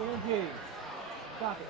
Benji, stop it.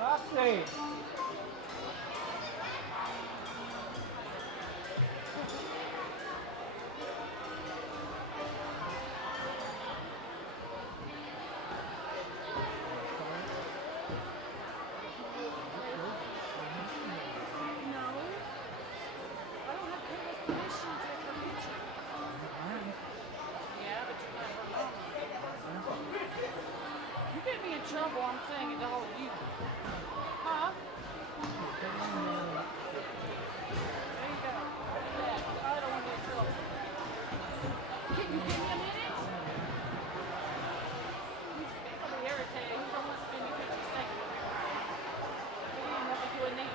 Roxy! Trouble, I'm saying it all to you. Huh? There you go. Yeah, I don't want to get in trouble. Can you give me a minute? I'll be irritated. He's almost spinning me because he's thinking of me. Maybe you want to do a knee.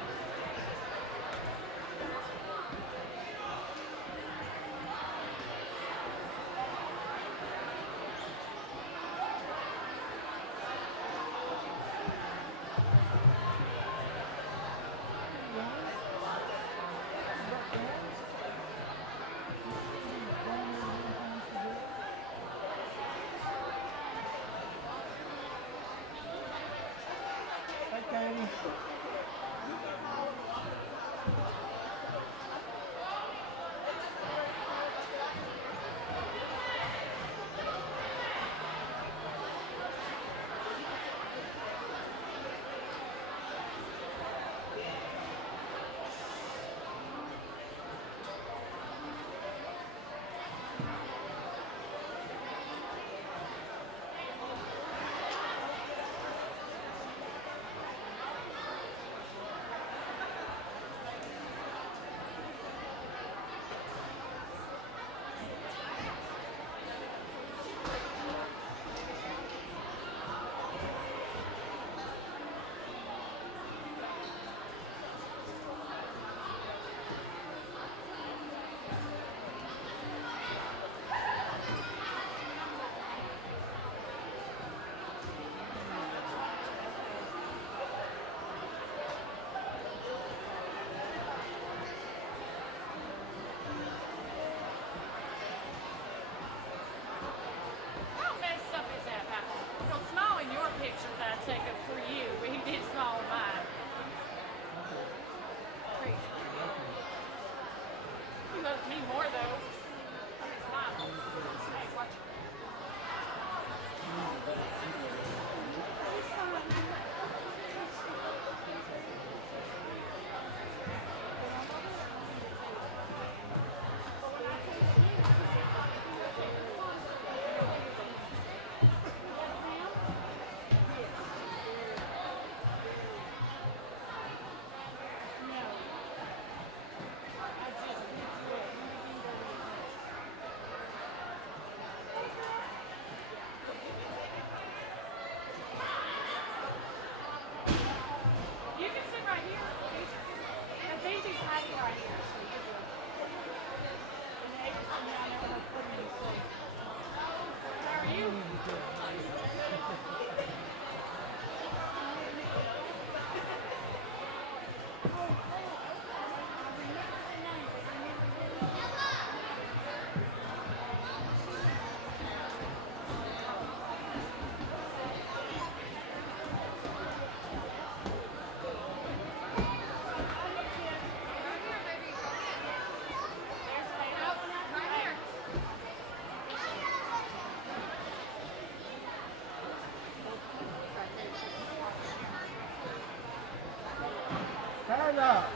Kayla!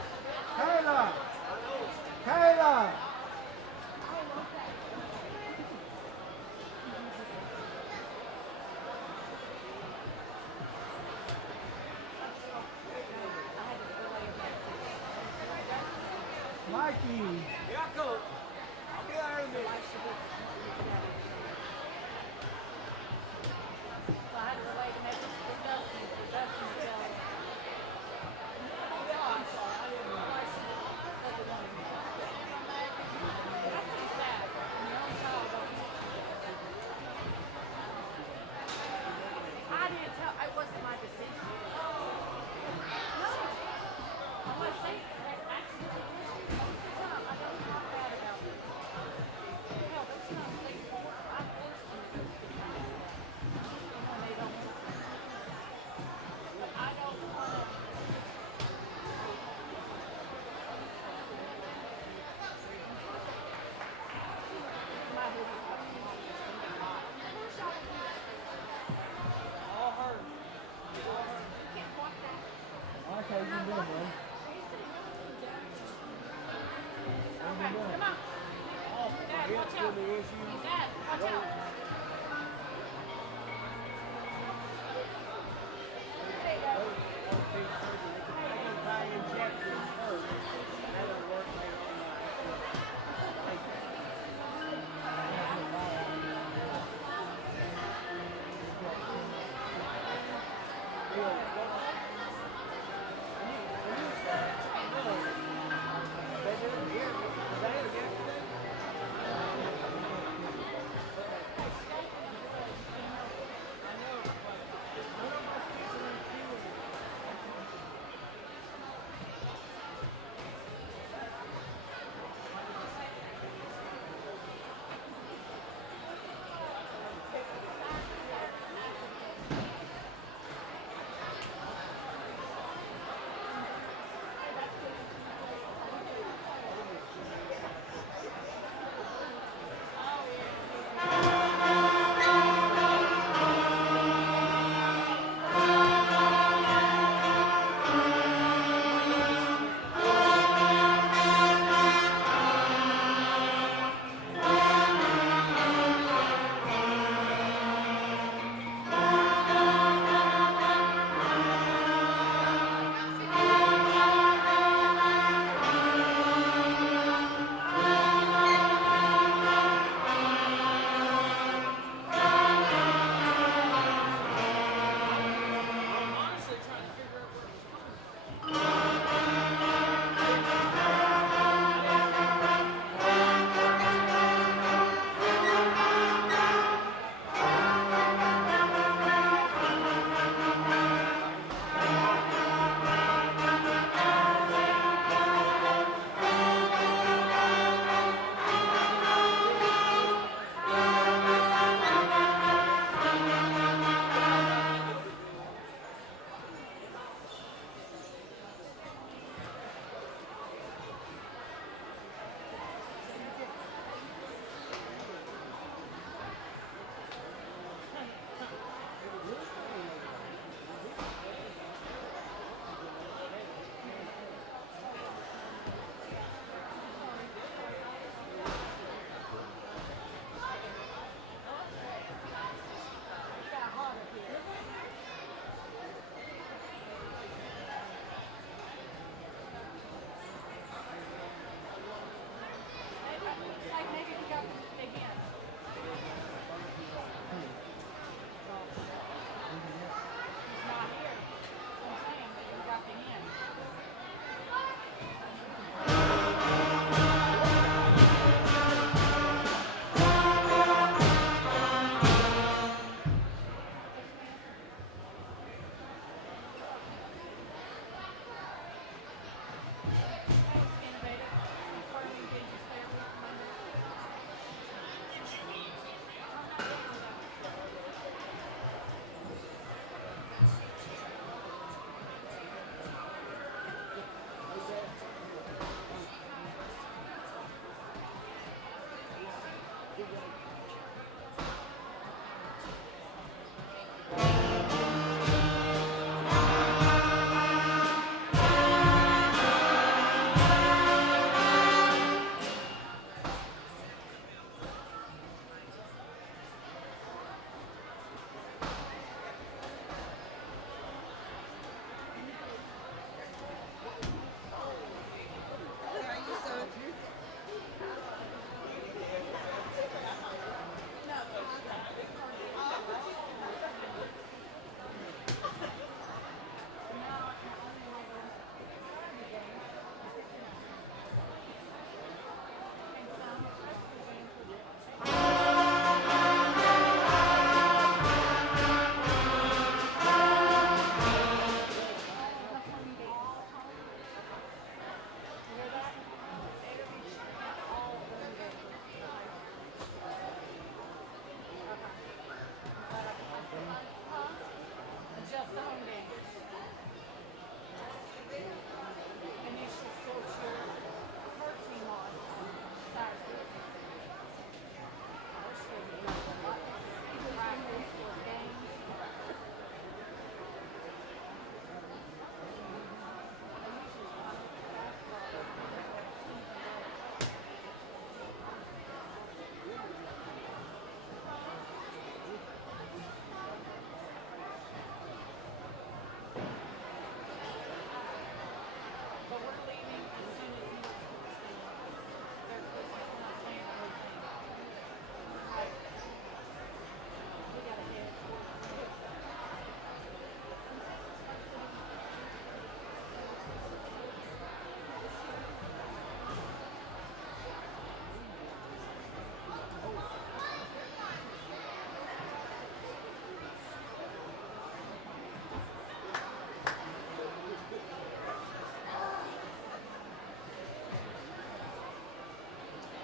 Kayla! Kayla! Mikey! Jaco, I'll be there in a minute. So I had to relay the message to Dustin for Dustin to tell him. I'm sorry, I didn't know. That's pretty sad. When your own child don't want you. I didn't tell, it wasn't my decision. No. Unless they accidentally most of the time, I don't talk bad about them. Hell, there's some they force, I force them to do things like that. When they don't want to. But I don't want to. My hoodie is fucking long. All her. You can't walk that. Mike, how you doing, bro? Okay, come on. Dad, watch out. Dad, watch out. There you go. Buy injections first. That'll work later on.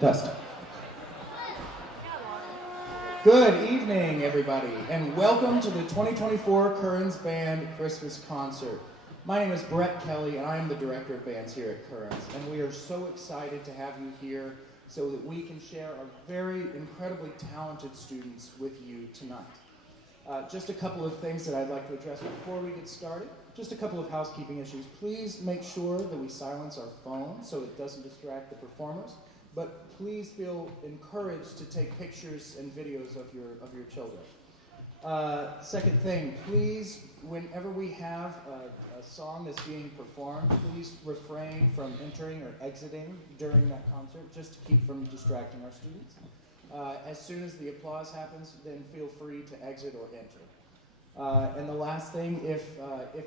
Test. Good evening, everybody, and welcome to the 2024 Kerens Band Christmas Concert. My name is Brett Kelly, and I am the Director of Bands here at Kerens, and we are so excited to have you here so that we can share our very incredibly talented students with you tonight. Just a couple of things that I'd like to address before we get started. Just a couple of housekeeping issues. Please make sure that we silence our phones so it doesn't distract the performers. But please feel encouraged to take pictures and videos of your children. Second thing, please, whenever we have a song that's being performed, please refrain from entering or exiting during that concert, just to keep from distracting our students. As soon as the applause happens, then feel free to exit or enter. And the last thing, if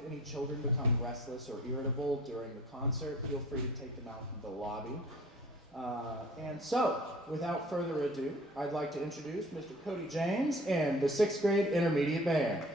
any children become restless or irritable during the concert, feel free to take them out in the lobby. And so, without further ado, I'd like to introduce Mr. Cody James and the 6th grade intermediate band.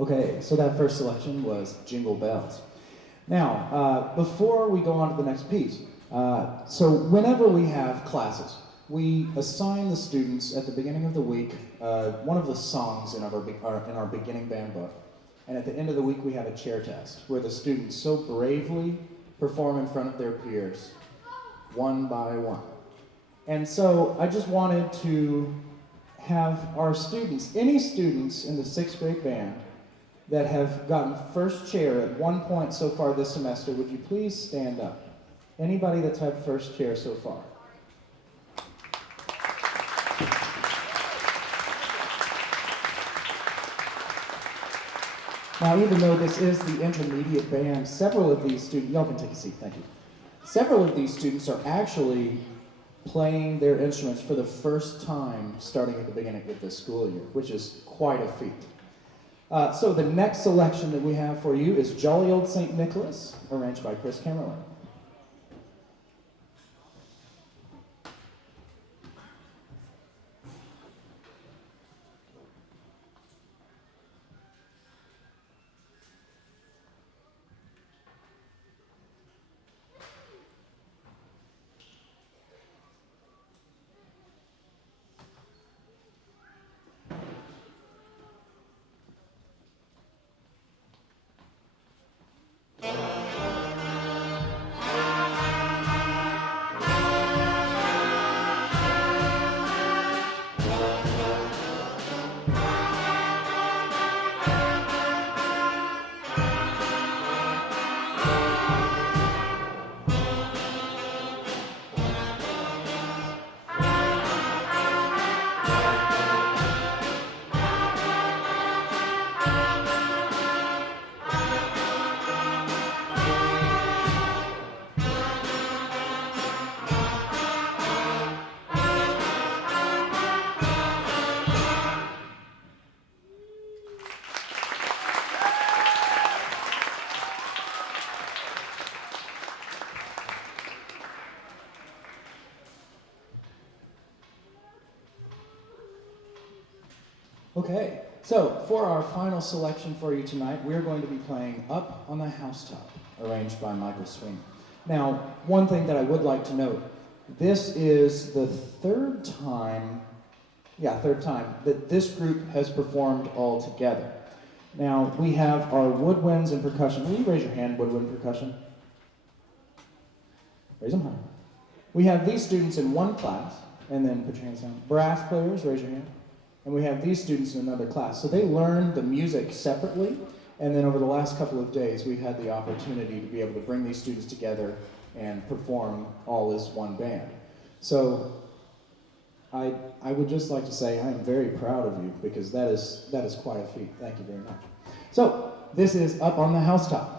Okay, so that first selection was Jingle Bells. Now, before we go on to the next piece, so whenever we have classes, we assign the students at the beginning of the week one of the songs in our beginning band book. And at the end of the week, we have a chair test where the students so bravely perform in front of their peers, one by one. And so I just wanted to have our students, any students in the 6th grade band that have gotten first chair at one point so far this semester, would you please stand up? Anybody that's had first chair so far? Now, even though this is the intermediate band, several of these students, y'all can take a seat, thank you. Several of these students are actually playing their instruments for the first time starting at the beginning of this school year, which is quite a feat. So the next selection that we have for you is Jolly Old St. Nicholas, arranged by Chris Kamerling. Okay, so for our final selection for you tonight, we're going to be playing Up on the Housetop, arranged by Michael Sweeney. Now, one thing that I would like to note, this is the third time that this group has performed all together. Now, we have our woodwinds and percussion. Will you raise your hand, woodwind percussion? Raise them high. We have these students in one class, and then put your hands down. Brass players, raise your hand. And we have these students in another class. So they learn the music separately, and then over the last couple of days, we've had the opportunity to be able to bring these students together and perform all as one band. So I would just like to say I am very proud of you, because that is quite a feat. Thank you very much. So this is Up on the Housetop.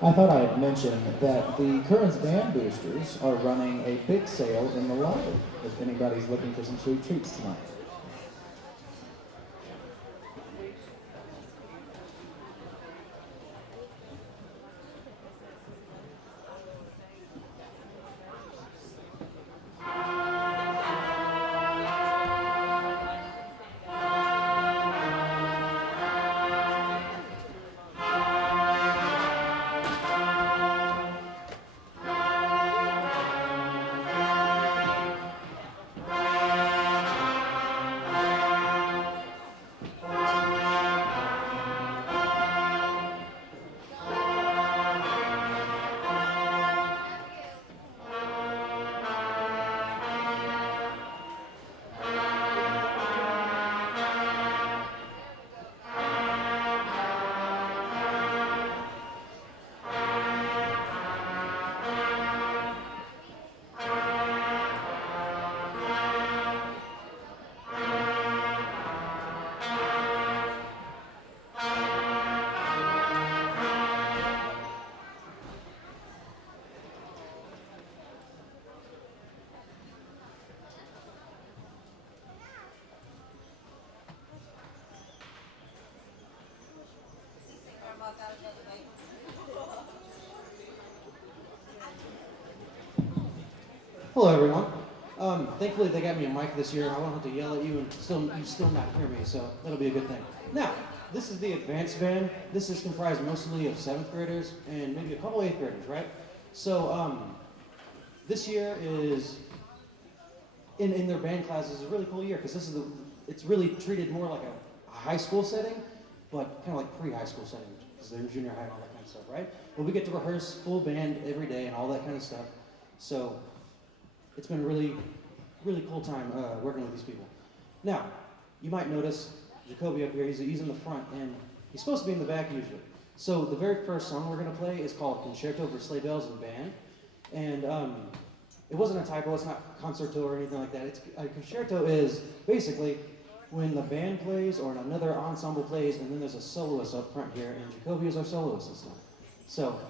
I thought I'd mention that the Kerens Band Boosters are running a big sale in the lobby if anybody's looking for some sweet treats tonight. Hello, everyone. Thankfully, they got me a mic this year. I won't have to yell at you and you still not hear me, so that'll be a good thing. Now, this is the advanced band. This is comprised mostly of 7th graders and maybe a couple 8th graders, right? So this year is in their band classes is a really cool year because it's really treated more like a high school setting, but kind of like pre-high school setting because they're in junior high and all that kind of stuff, right? But we get to rehearse full band every day and all that kind of stuff. So it's been a really, really cool time working with these people. Now, you might notice Jacoby up here, he's in the front, and he's supposed to be in the back usually. So the very first song we're going to play is called Concerto for Sleigh Bells and Band. And it wasn't a typo, it's not Concerto or anything like that. Concerto is basically when the band plays or another ensemble plays, and then there's a soloist up front here, and Jacoby is our soloist this time. So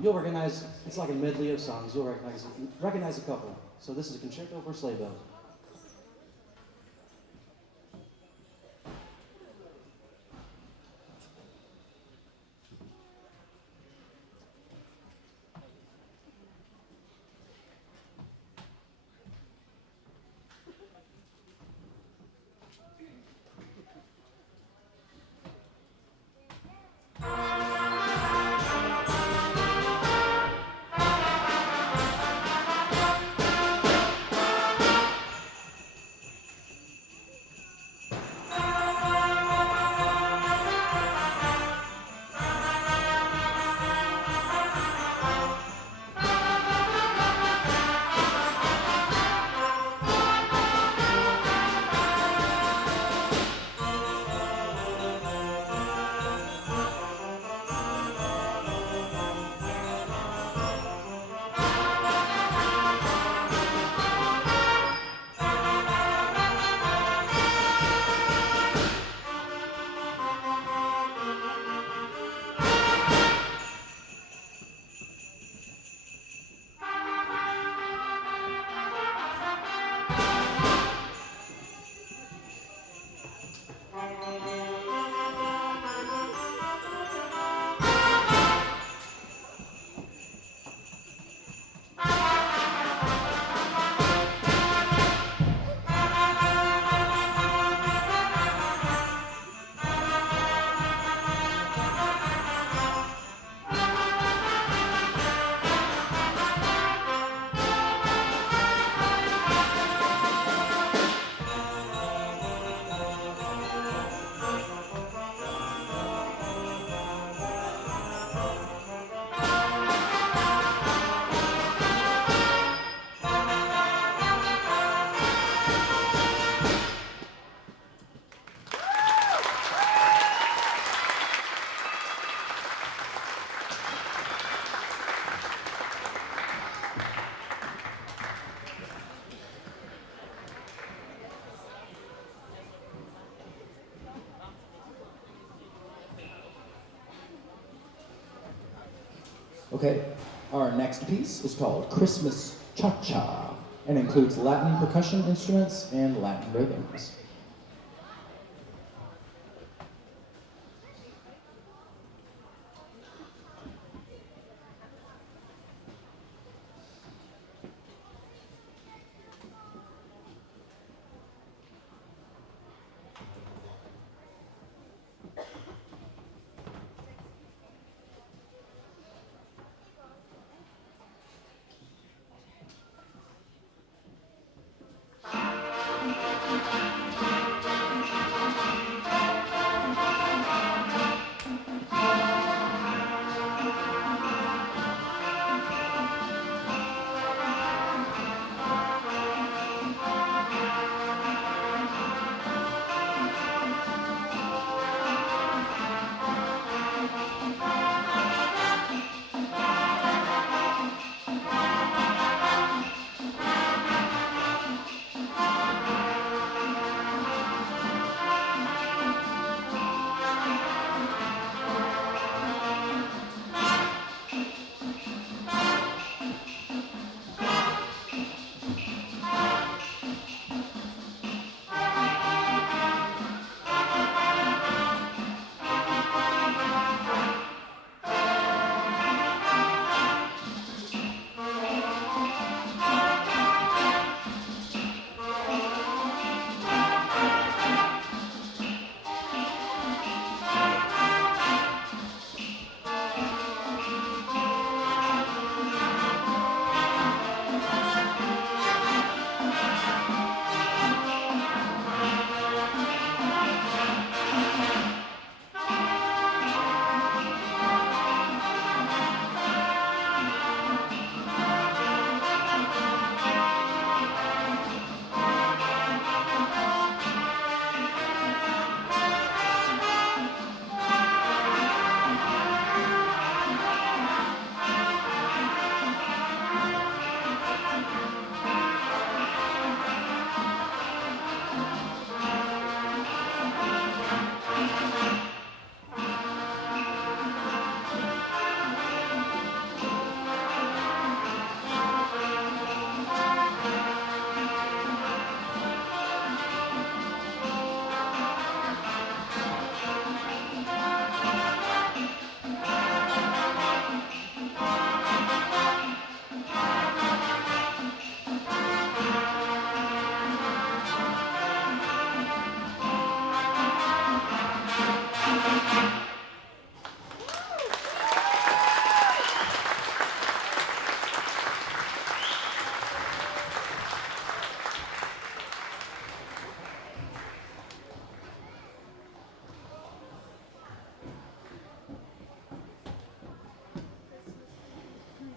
you'll recognize, it's like a medley of songs, you'll recognize a couple. So this is a Concerto for Sleigh Bells. Okay, our next piece is called Christmas Cha-Cha and includes Latin percussion instruments and Latin rhythms.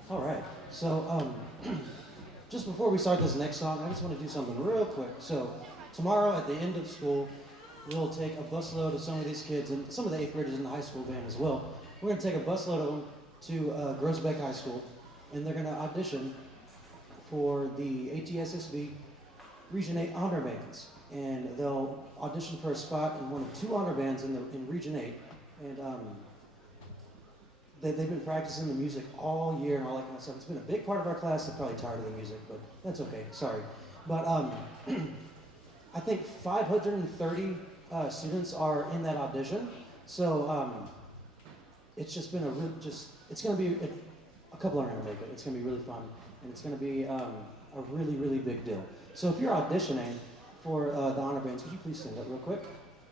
All right. So, just before we start this next song, I just want to do something real quick. So, tomorrow at the end of school, we'll take a busload of some of these kids and some of the 8th graders in the high school band as well. We're going to take a busload of them to Groesbeck High School, and they're going to audition for the ATSSB Region 8 honor bands. And they'll audition for a spot in one of 2 honor bands in Region 8. And they've been practicing the music all year and all that kind of stuff. It's been a big part of our class. They're probably tired of the music, but that's okay. Sorry. But I think 530 students are in that audition. So it's just been it's going to be, a couple are going to make it. It's going to be really fun. And it's going to be a really, really big deal. So if you're auditioning for the honor bands, could you please stand up real quick?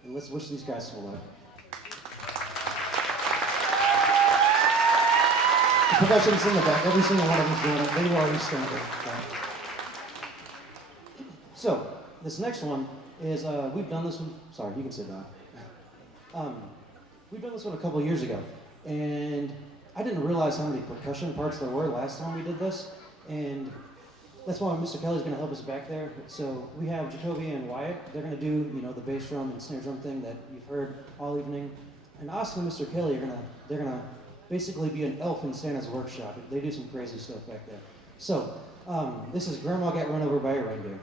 And let's wish these guys some luck. The percussion's in the back. Every single one of them's doing it. They were already standing. So, this next one is, we've done this one. Sorry, you can sit down. We've done this one a couple years ago. And I didn't realize how many percussion parts there were last time we did this. And that's why Mr. Kelly's going to help us back there. So, we have Jacoby and Wyatt. They're going to do, the bass drum and snare drum thing that you've heard all evening. And Austin and Mr. Kelly they're going to basically be an elf in Santa's workshop. They do some crazy stuff back there. So, this is Grandma Got Run Over by a Reindeer.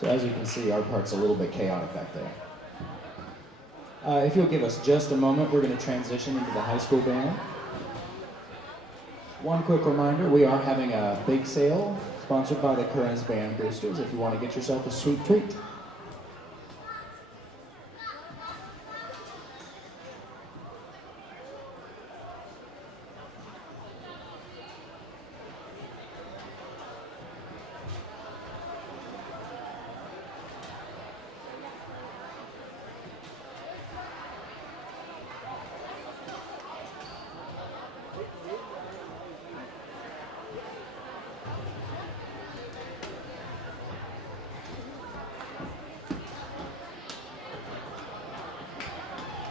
So as you can see, our part's a little bit chaotic back there. If you'll give us just a moment, we're going to transition into the high school band. One quick reminder, we are having a bake sale sponsored by the Kerens Band Boosters if you want to get yourself a sweet treat.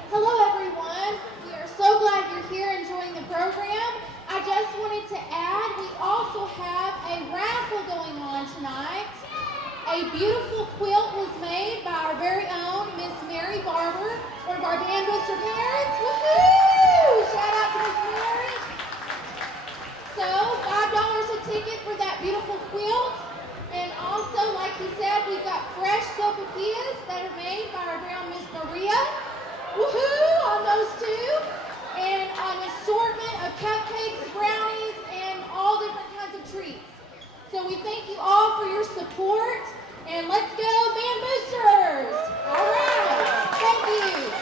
Hello everyone. We are so glad you're here enjoying the program. I just wanted to add we also have a raffle going on tonight. A beautiful quilt was made by our very own Miss Mary Barber, one of our band booster parents. Woohoo! Shout out to Miss Mary. So $5 a ticket for that beautiful quilt. And also, like he said, we've got fresh sopapillas that are made by our very own Miss Maria. Woohoo on those two, and an assortment of cupcakes, brownies, and all different kinds of treats. So we thank you all for your support, and let's go Band Boosters! All right, thank you.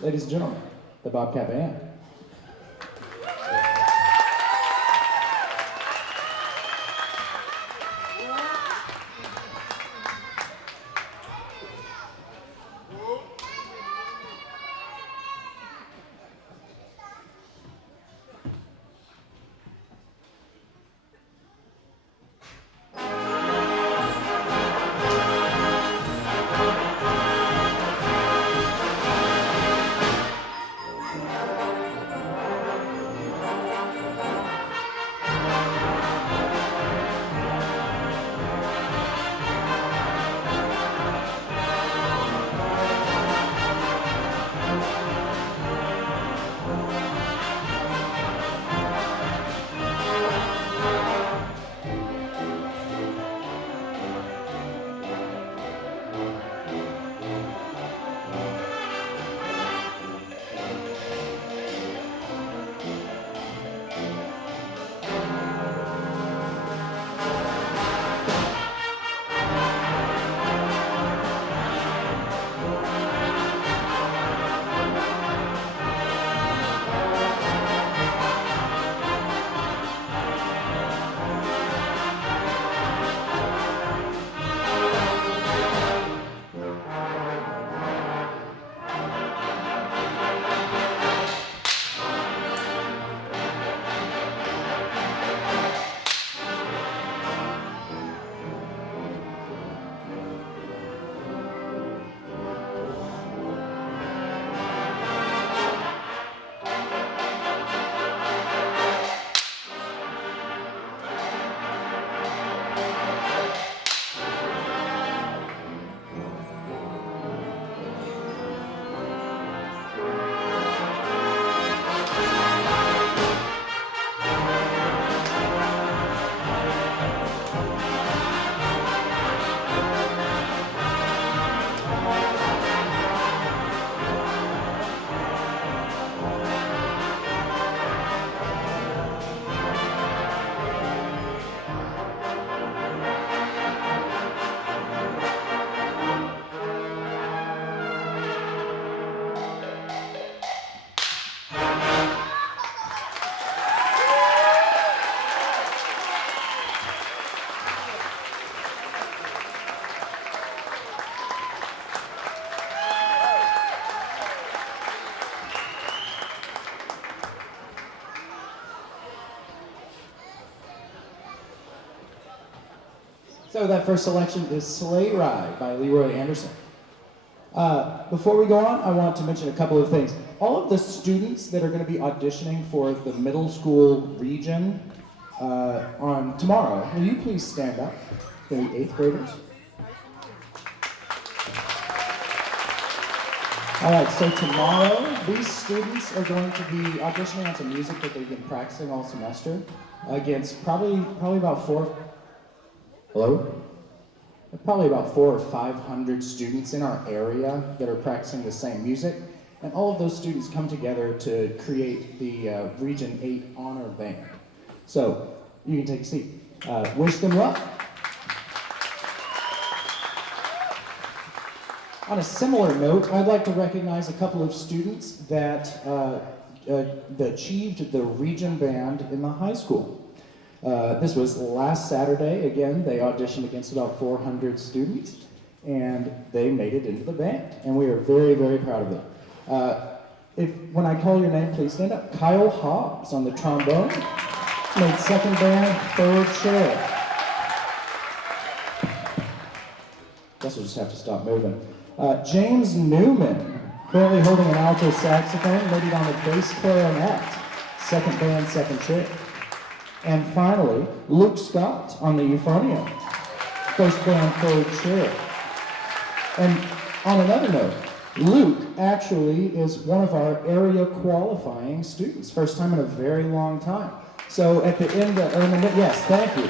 Ladies and gentlemen, the Bobcat Band. So that first selection is Sleigh Ride by Leroy Anderson. Before we go on, I want to mention a couple of things. All of the students that are going to be auditioning for the middle school region on tomorrow, will you please stand up? It's going to be 8th graders. All right, so tomorrow, these students are going to be auditioning on some music that they've been practicing all semester against probably about probably about 400 or 500 students in our area that are practicing the same music. And all of those students come together to create the Region 8 Honor Band. So, you can take a seat. Wish them luck. On a similar note, I'd like to recognize a couple of students that achieved the Region Band in the high school. This was last Saturday. Again, they auditioned against about 400 students, and they made it into the band. And we are very, very proud of them. When I call your name, please stand up. Kyle Hobbs on the trombone, made second band, third chair. Guess we'll just have to stop moving. James Newman, currently holding an alto saxophone, made it on the bass clarinet, second band, second chair. And finally, Luke Scott on the euphonium, first band, third chair. And on another note, Luke actually is one of our area qualifying students, first time in a very long time. So at the end of, yes, thank you.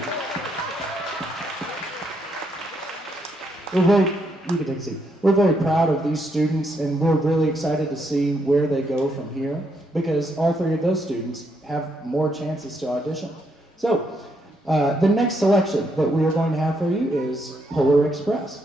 You can take a seat. We're very proud of these students, and we're really excited to see where they go from here, because all three of those students have more chances to audition. So, the next selection that we are going to have for you is Polar Express.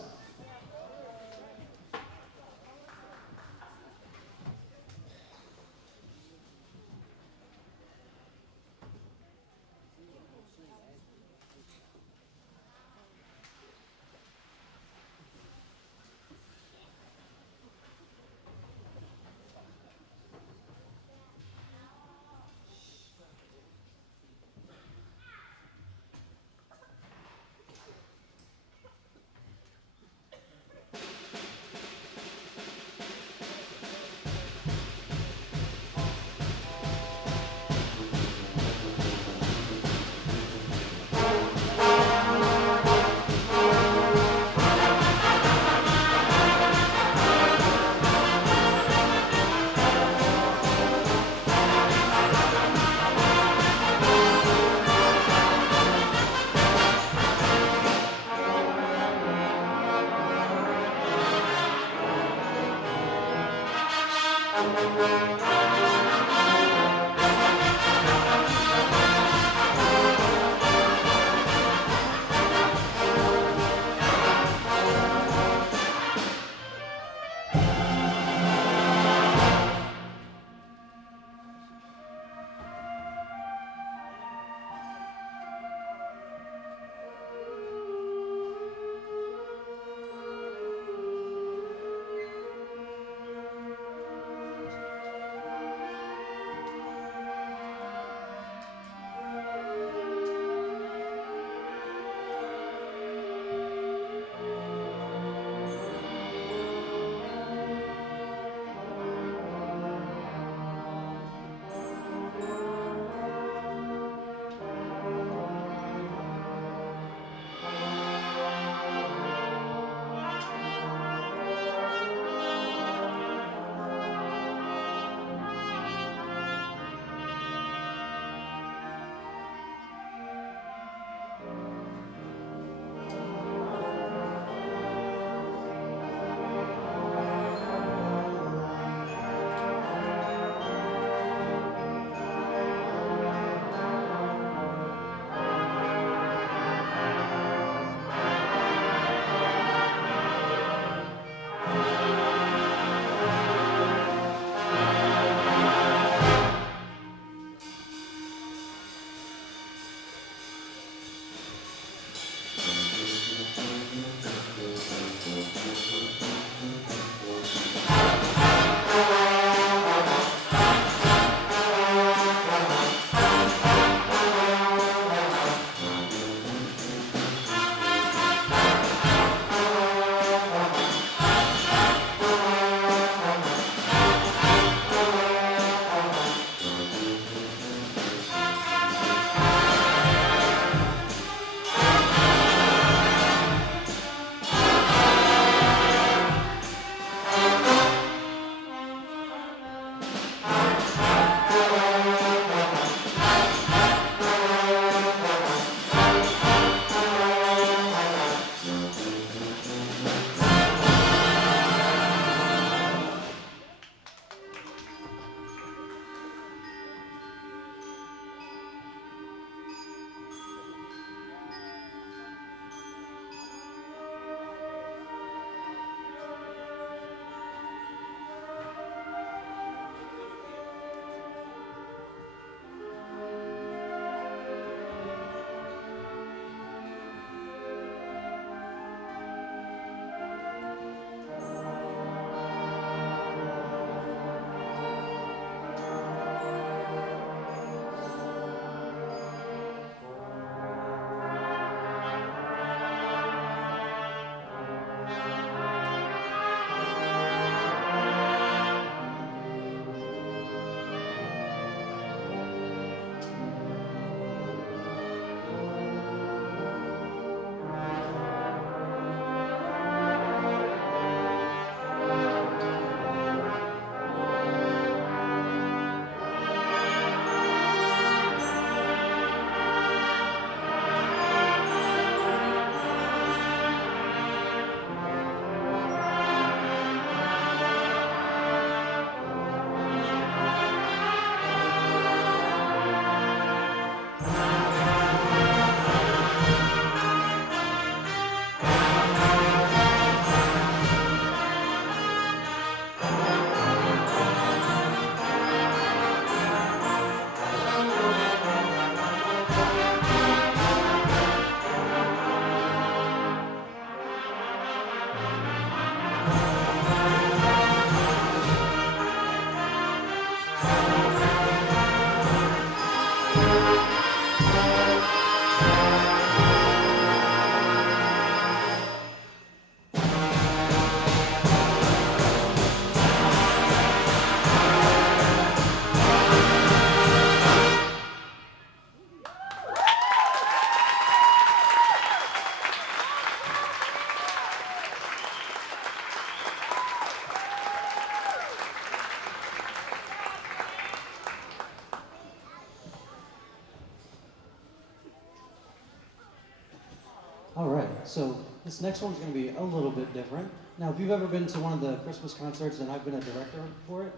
All right, so this next one's going to be a little bit different. Now, if you've ever been to one of the Christmas concerts, and I've been a director for it,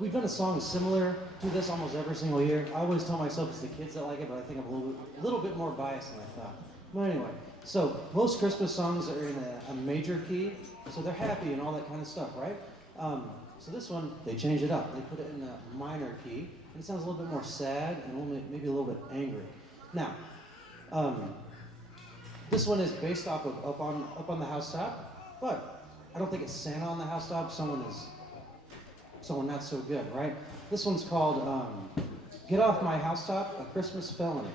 we've done a song similar to this almost every single year. I always tell myself it's the kids that like it, but I think I'm a little bit more biased than I thought. But anyway, so most Christmas songs are in a major key, so they're happy and all that kind of stuff, right? So this one, they change it up. They put it in a minor key, and it sounds a little bit more sad and maybe a little bit angry. Now, this one is based off of Up on the Housetop, but I don't think it's Santa on the Housetop. Someone not so good, right? This one's called Get Off My Housetop, A Christmas Felony.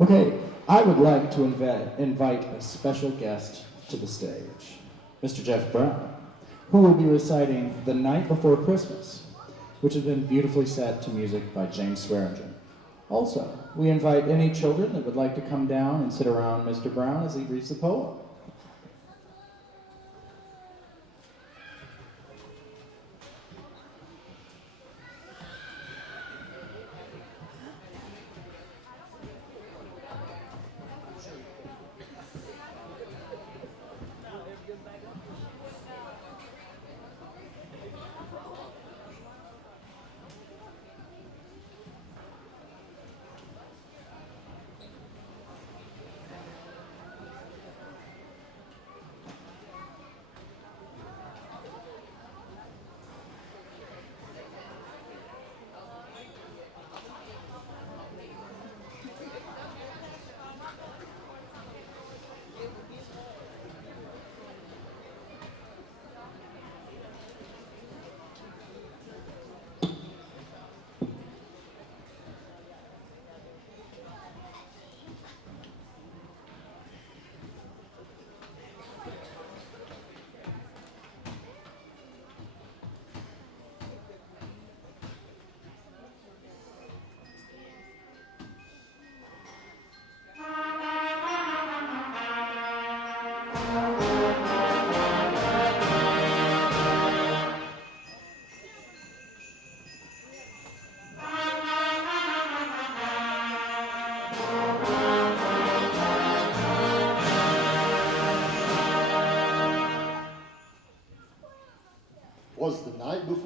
Okay, I would like to invite a special guest to the stage, Mr. Jeff Brown, who will be reciting The Night Before Christmas, which has been beautifully set to music by James Swearingen. Also, we invite any children that would like to come down and sit around Mr. Brown as he reads the poem.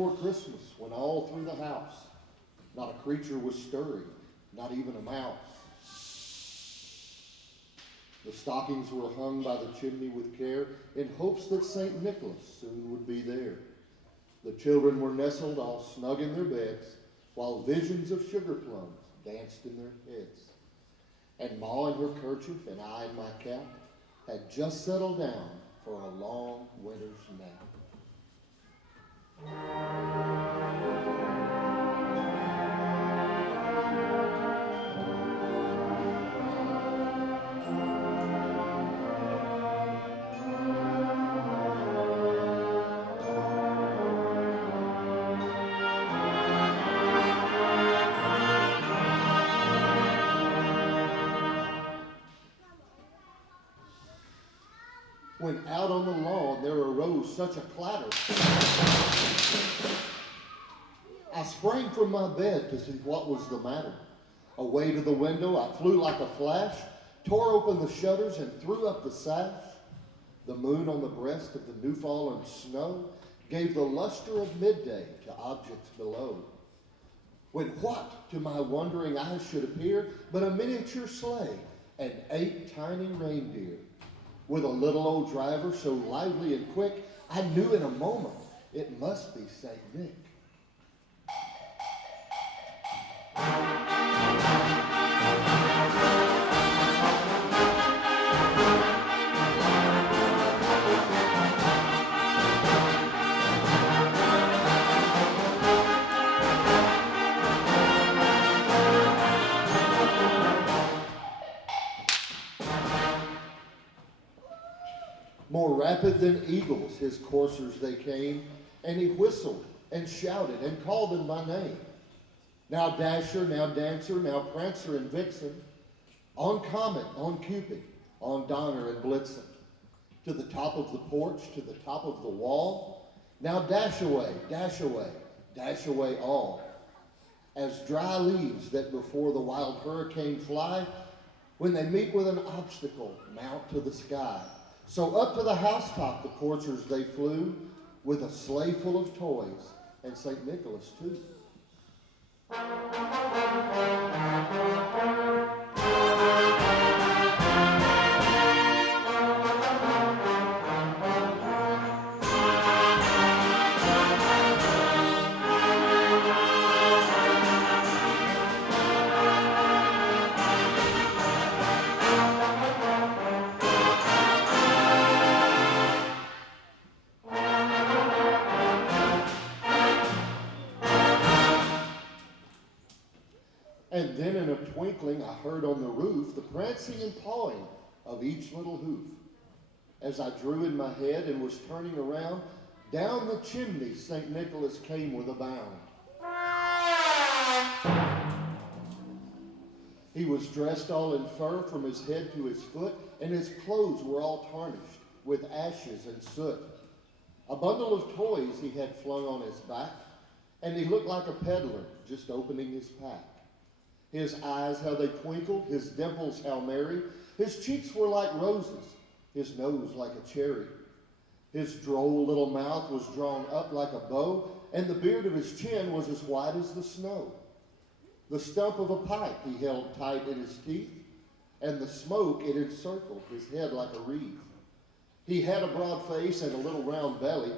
before Christmas when all through the house, not a creature was stirring, not even a mouse. The stockings were hung by the chimney with care in hopes that St. Nicholas soon would be there. The children were nestled all snug in their beds while visions of sugar plums danced in their heads. And Ma in her kerchief and I in my cap had just settled down for a long winter's nap. When out on the lawn there arose such a clatter, I sprang from my bed to see what was the matter. Away to the window I flew like a flash, tore open the shutters and threw up the sash. The moon on the breast of the new-fallen snow gave the luster of midday to objects below. When what to my wondering eyes should appear but a miniature sleigh and 8 tiny reindeer, with a little old driver so lively and quick, I knew in a moment it must be St. Nick. More rapid than eagles, his coursers they came, and he whistled and shouted and called them by name. Now Dasher, now Dancer, now Prancer and Vixen, on Comet, on Cupid, on Donner and Blitzen, to the top of the porch, to the top of the wall, now dash away, dash away, dash away all. As dry leaves that before the wild hurricane fly, when they meet with an obstacle, mount to the sky. So up to the housetop the coursers they flew, with a sleigh full of toys, and St. Nicholas too. And then in a twinkling I heard on the roof the prancing and pawing of each little hoof. As I drew in my head and was turning around, down the chimney St. Nicholas came with a bound. He was dressed all in fur from his head to his foot, and his clothes were all tarnished with ashes and soot. A bundle of toys he had flung on his back, and he looked like a peddler just opening his pack. His eyes, how they twinkled, his dimples, how merry. His cheeks were like roses, his nose like a cherry. His droll little mouth was drawn up like a bow, and the beard of his chin was as white as the snow. The stump of a pipe he held tight in his teeth, and the smoke it encircled his head like a wreath. He had a broad face and a little round belly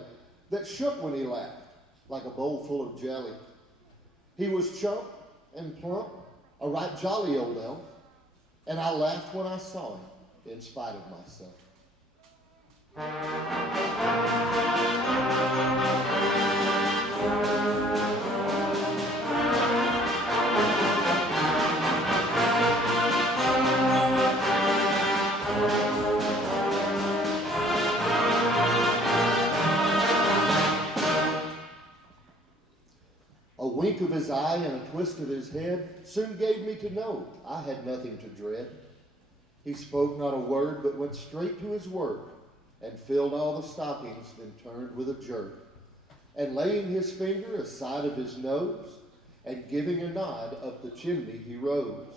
that shook when he laughed, like a bowl full of jelly. He was chump and plump, a right jolly old elf, and I laughed when I saw him, in spite of myself. A wink of his eye and a twist of his head soon gave me to know I had nothing to dread. He spoke not a word, but went straight to his work, and filled all the stockings, then turned with a jerk. And laying his finger aside of his nose, and giving a nod up the chimney he rose.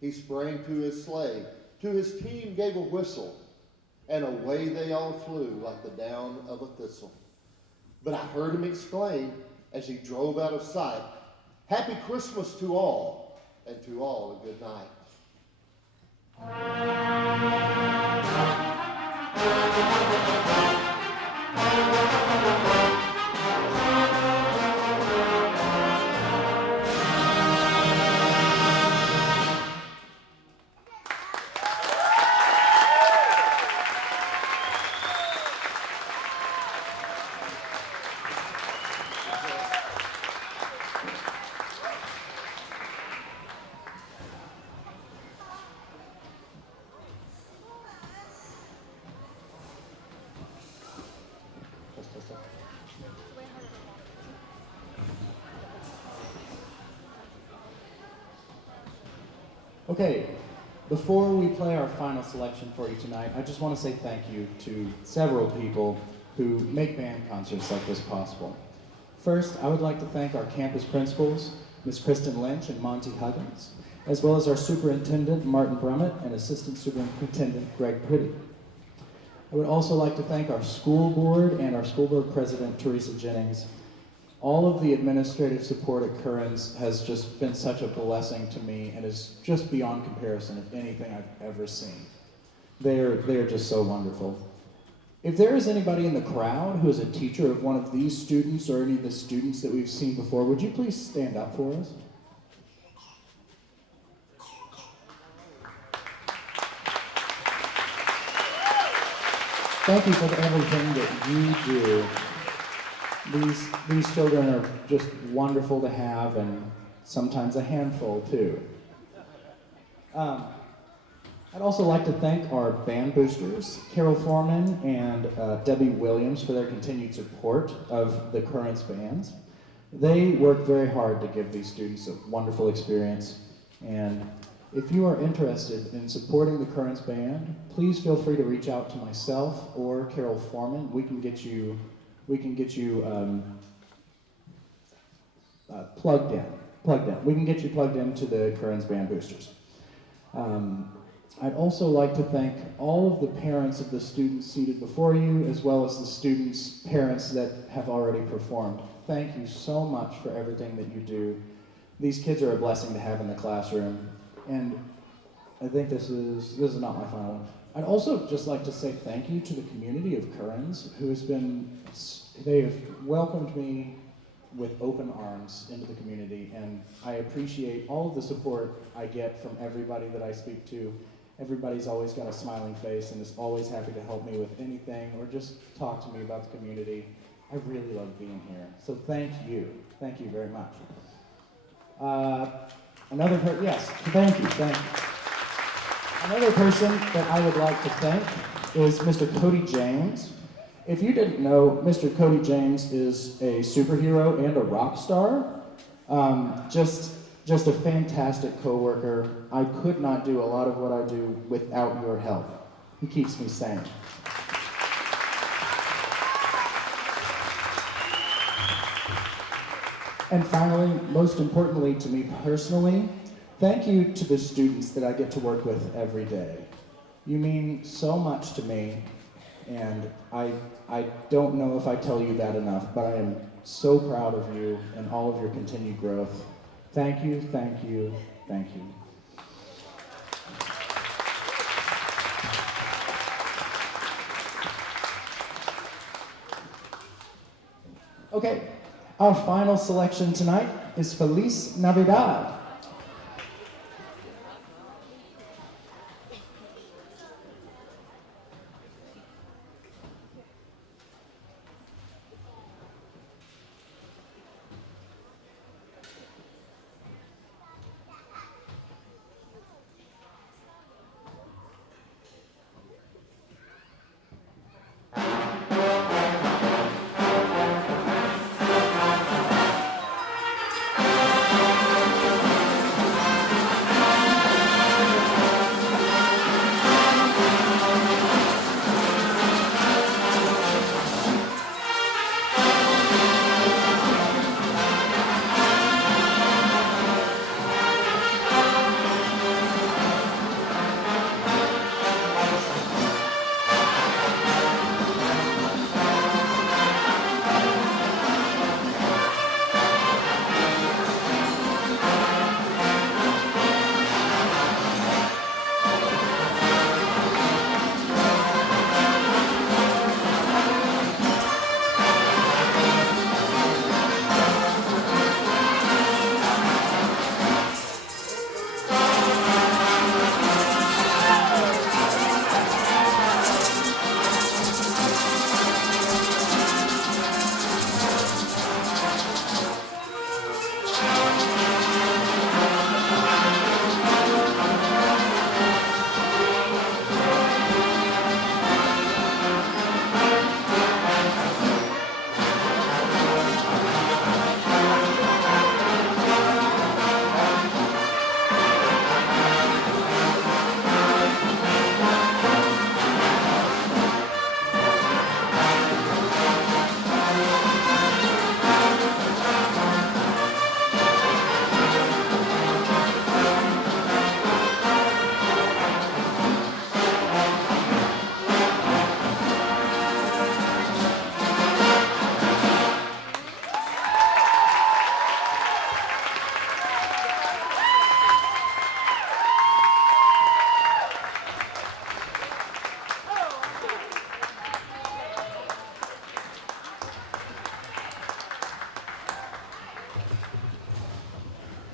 He sprang to his sleigh, to his team gave a whistle, and away they all flew like the down of a thistle. But I heard him exclaim as he drove out of sight, "Happy Christmas to all, and to all a good night." Okay, before we play our final selection for you tonight, I just want to say thank you to several people who make band concerts like this possible. First, I would like to thank our campus principals, Ms. Kristen Lynch and Monty Huggins, as well as our superintendent, Martin Brummett, and assistant superintendent, Greg Pretty. I would also like to thank our school board and our school board president, Teresa Jennings. All of the administrative support at Kerens has just been such a blessing to me and is just beyond comparison of anything I've ever seen. They are just so wonderful. If there is anybody in the crowd who is a teacher of one of these students or any of the students that we've seen before, would you please stand up for us? Thank you for everything that you do. These children are just wonderful to have, and sometimes a handful too. I'd also like to thank our band boosters, Carol Foreman and Debbie Williams, for their continued support of the Kerens bands. They work very hard to give these students a wonderful experience, and if you are interested in supporting the Kerens band, please feel free to reach out to myself or Carol Foreman. We can get you plugged in. We can get you plugged into the Kerens band boosters. I'd also like to thank all of the parents of the students seated before you, as well as the students' parents that have already performed. Thank you so much for everything that you do. These kids are a blessing to have in the classroom, and I think this is not my final one. I'd also just like to say thank you to the community of Kerens, they have welcomed me with open arms into the community, and I appreciate all of the support I get from everybody that I speak to. Everybody's always got a smiling face and is always happy to help me with anything or just talk to me about the community. I really love being here, so thank you very much. Thank you. Another person that I would like to thank is Mr. Cody James. If you didn't know, Mr. Cody James is a superhero and a rock star. Just a fantastic coworker. I could not do a lot of what I do without your help. He keeps me sane. And finally, most importantly to me personally, thank you to the students that I get to work with every day. You mean so much to me, and I don't know if I tell you that enough, but I am so proud of you and all of your continued growth. Thank you, thank you, thank you. Okay, our final selection tonight is Feliz Navidad.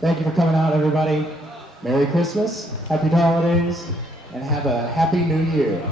Thank you for coming out, everybody. Merry Christmas, Happy Holidays, and have a Happy New Year.